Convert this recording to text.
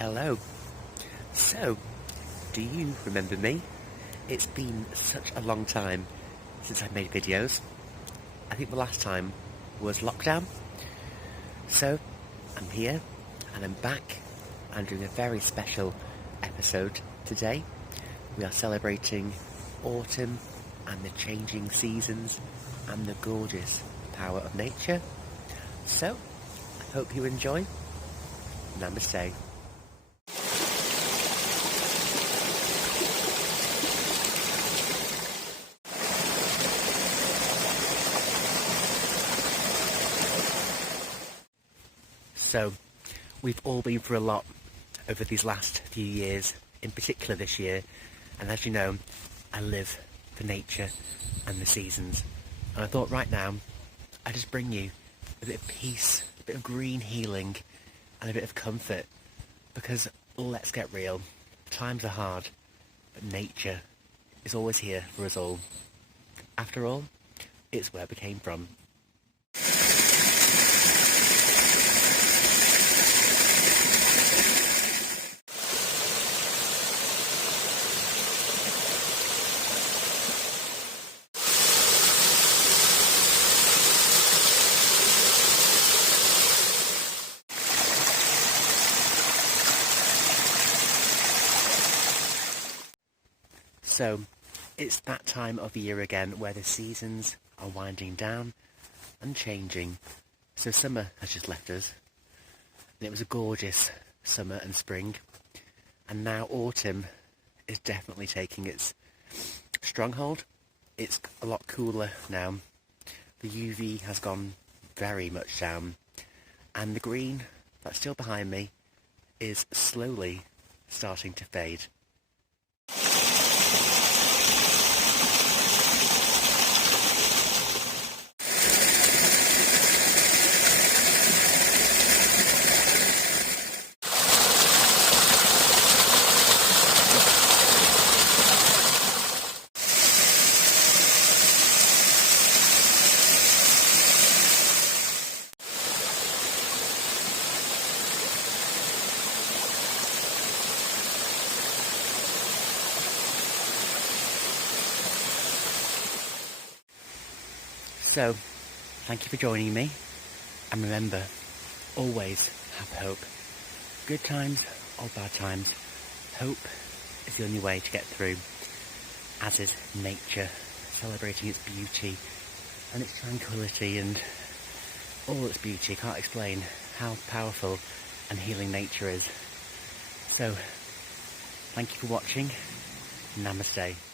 Hello. So, do you remember me? It's been such a long time since I've made videos. I think the last time was lockdown. So, I'm here and I'm back. I'm doing a very special episode today. We are celebrating autumn and the changing seasons and the gorgeous power of nature. So, I hope you enjoy. Namaste. So, we've all been through a lot over these last few years, in particular this year, and as you know, I live for nature and the seasons. And I thought right now, I'd just bring you a bit of peace, a bit of green healing, and a bit of comfort, because let's get real, times are hard, but nature is always here for us all. After all, it's where we came from. So, it's that time of year again where the seasons are winding down and changing. So summer has just left us, and it was a gorgeous summer and spring, and now autumn is definitely taking its stronghold. It's a lot cooler now. The UV has gone very much down, and the green that's still behind me is slowly starting to fade. So, thank you for joining me, and remember, always have hope. Good times or bad times, hope is the only way to get through, as is nature, celebrating its beauty and its tranquility and all its beauty. Can't explain how powerful and healing nature is. So, thank you for watching. Namaste.